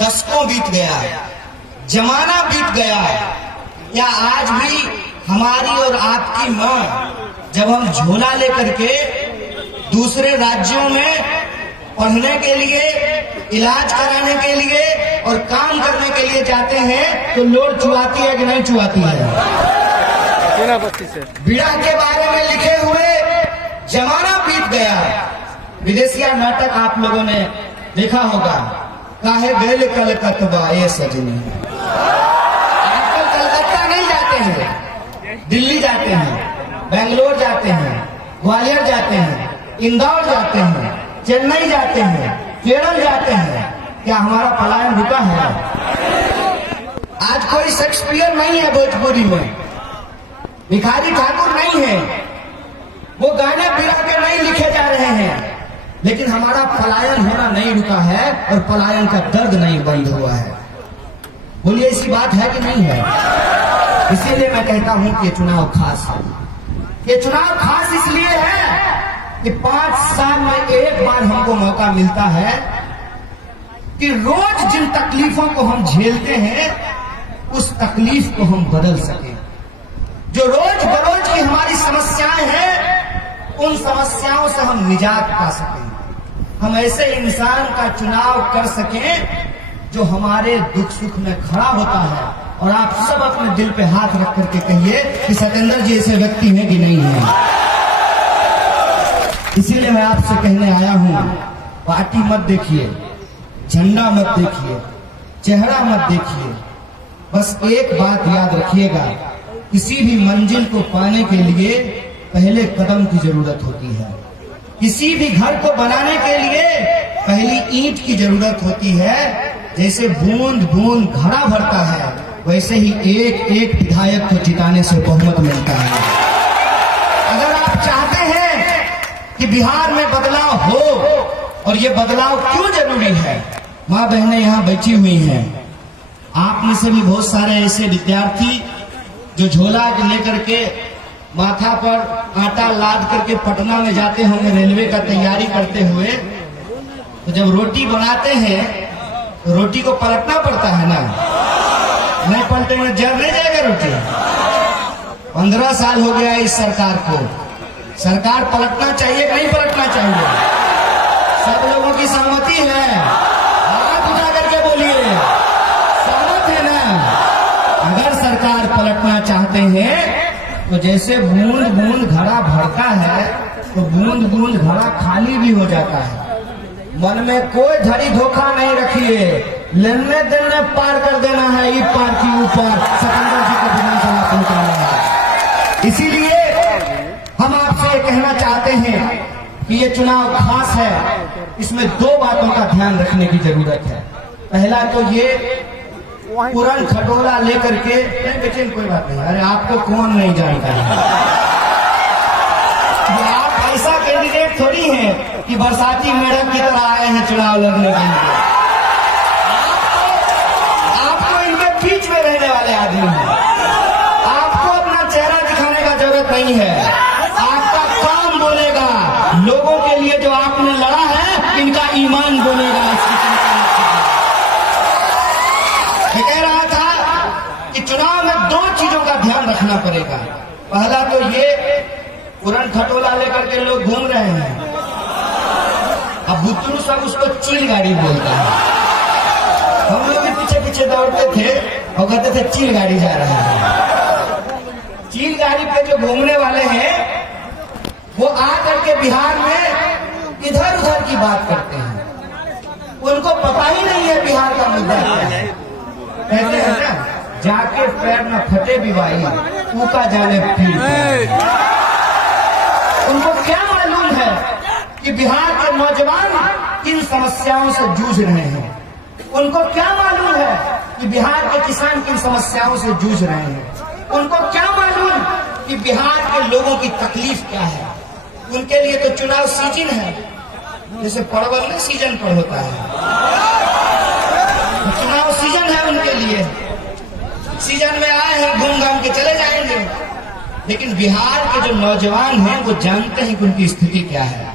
दशकों बीत गया, जमाना बीत गया, या आज भी हमारी और आपकी माँ जब हम झोला लेकर के दूसरे राज्यों में पढ़ने के लिए, इलाज कराने के लिए और काम करने के लिए जाते हैं तो लोड चुआती है कि नहीं चुआती है? बीड़ा के बारे में लिखे हुए जमाना बीत गया। विदेशिया नाटक आप लोगों ने देखा होगा, काहे बेल कलकत्ता ये सजनी। आजकल कलकत्ता नहीं जाते हैं, दिल्ली जाते हैं, बेंगलोर जाते हैं, ग्वालियर जाते हैं, इंदौर जाते हैं, चेन्नई जाते हैं, केरल जाते हैं। क्या हमारा पलायन रुका है? आज कोई शेक्सपियर नहीं है भोजपुरी में, भिखारी ठाकुर नहीं है, वो गाने बिरा के नहीं लिखे जा रहे हैं, लेकिन हमारा पलायन होना नहीं रुका है और पलायन का दर्द नहीं बंद हुआ है। बोलिए ऐसी बात है कि नहीं है? इसीलिए मैं कहता हूं कि ये चुनाव खास है। ये चुनाव खास इसलिए है कि 5 साल में एक बार हमको मौका मिलता है कि रोज जिन तकलीफों को हम झेलते हैं उस तकलीफ को हम बदल सकें। जो रोज बरोज की हमारी समस्याएं हैं उन समस्याओं से हम निजात पा सकें। हम ऐसे इंसान का चुनाव कर सकें जो हमारे दुख सुख में खड़ा होता है। और आप सब अपने दिल पे हाथ रख करके कहिए कि सत्येंद्र जी ऐसे व्यक्ति हैं कि नहीं है। इसीलिए मैं आपसे कहने आया हूं, पार्टी मत देखिए, झंडा मत देखिए, चेहरा मत देखिए, बस एक बात याद रखिएगा, किसी भी मंजिल को पाने के लिए पहले कदम की जरूरत होती है। किसी भी घर को बनाने के लिए पहली ईंट की जरूरत होती है। जैसे बूंद बूंद घड़ा भरता है, वैसे ही एक एक विधायक को जिताने से बहुमत मिलता है। अगर आप चाहते हैं कि बिहार में बदलाव हो, और ये बदलाव क्यों जरूरी है, माँ बहनें यहाँ बैठी हुई हैं, आप में से भी बहुत सारे ऐसे विद्यार्थी जो झोला लेकर के माथा पर आटा लाद करके पटना में जाते होंगे रेलवे का तैयारी करते हुए, तो जब रोटी बनाते हैं तो रोटी को पलटना पड़ता है ना, नहीं पलटेंगे जल नहीं जाएगा रोटी। 15 साल हो गया इस सरकार को, सरकार पलटना चाहिए कि नहीं पलटना चाहिए? सब लोगों की सहमति है? हाथ उठा करके बोलिए, सहमत है ना? अगर सरकार पलटना चाहते हैं तो जैसे बूंद बूंद घड़ा भरता है तो बूंद बूंद घड़ा खाली भी हो जाता है। मन में कोई धड़ी धोखा नहीं रखिए, लेने देने पार कर देना है, ई पार की ऊपर सत्येंद्र जी को विधानसभा पहुंचाना है। इसीलिए हम आपसे कहना चाहते हैं कि ये चुनाव खास है, इसमें 2 बातों का ध्यान रखने की जरूरत है। पहला तो ये पुरान खटोला लेकर के, बेटे कोई बात नहीं, अरे आपको कौन नहीं जानता है, आप ऐसा कैंडिडेट थोड़ी हैं कि बरसाती मेढक की तरह आए हैं चुनाव लड़ने के लिए। आपको इनके बीच में रहने वाले आदमी हैं, आपको अपना चेहरा दिखाने का जरूरत नहीं है। आपका काम बोलेगा, लोगों के लिए जो आपने लड़ा है इनका ईमान बोलेगा। मैं कह रहा था कि चुनाव में 2 चीजों का ध्यान रखना पड़ेगा। पहला तो ये पुरान खटोला लेकर के लोग घूम रहे हैं, अब बुद्धू सब उसको चील गाड़ी बोलता है। हम लोग भी पीछे पीछे दौड़ते थे और कहते थे चील गाड़ी जा रहा है। चील गाड़ी पे जो घूमने वाले हैं वो आ करके बिहार में इधर उधर की बात करते हैं, उनको पता ही नहीं है बिहार का मुद्दा क्या है। कहते हैं ना, जाके पैर न फटे बिवाई ऊका जाने फिर। उनको क्या मालूम है कि बिहार के नौजवान किन समस्याओं से जूझ रहे हैं? उनको क्या मालूम है कि बिहार के किसान किन समस्याओं से जूझ रहे हैं? उनको क्या मालूम कि बिहार के लोगों की तकलीफ क्या है? उनके लिए तो चुनाव सीजन है, जैसे परवल में सीजन पर होता है, चुनाव सीजन है उनके लिए। सीजन में आए हैं, घूम घाम के चले जाएंगे। लेकिन बिहार के जो नौजवान हैं वो जानते हैं कि उनकी स्थिति क्या है।